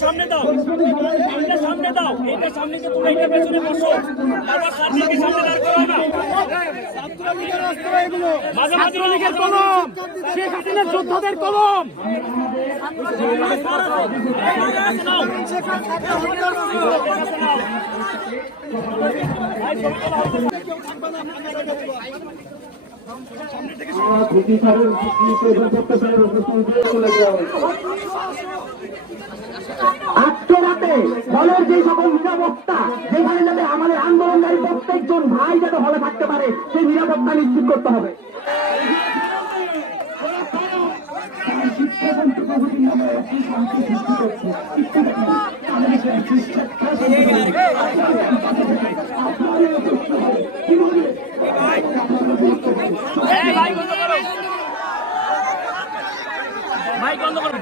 সামনে দাও। সামনে দাও। এটা সামনে তোমরা এটা পেছনে বসো। সামনে দাঁড় করো না। যোদ্ধাদের কলম। আজকে রাতে হলের যে সকল নিরাপত্তা যেখানে যাতে আমাদের সেই নিরাপত্তা নিশ্চিত করতে হবে। ভাই বন্ধ করো। ভাই বন্ধ করো।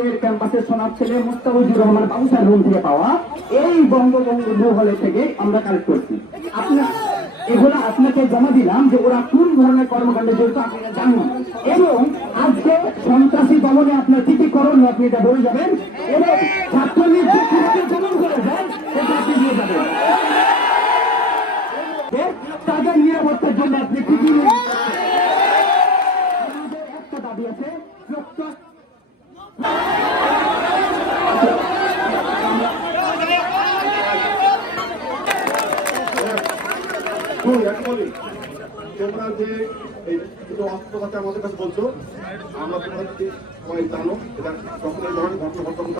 আমাদের ক্যাম্পাসের সোনার ছেলে মুস্তাফিজুর রহমান বাবুসার রুম থেকে পাওয়া। এই বঙ্গবন্ধু হলে থেকে আমরা কালেক্ট করছি। আপনার এগুলো আপনাকে জমা দিলাম যে ওরা কোন ধরনের কর্মকাণ্ডে জড়িত আপনারা জানুন এবং আজকে সন্ত্রাসী দমনে আপনার কি কি করণীয় আপনি এটা বলে যাবেন। এবং ছাত্রলীগ দমন করেছেন তাদের নিরাপত্তার জন্য আপনি কি কি একটা দাবি আছে বলি, তোমরা যে এই দুটো আমাদের কাছে বলছো আমরা তোমাদের জানো এটা সকলের ধরনের ঘটনা ঘটনা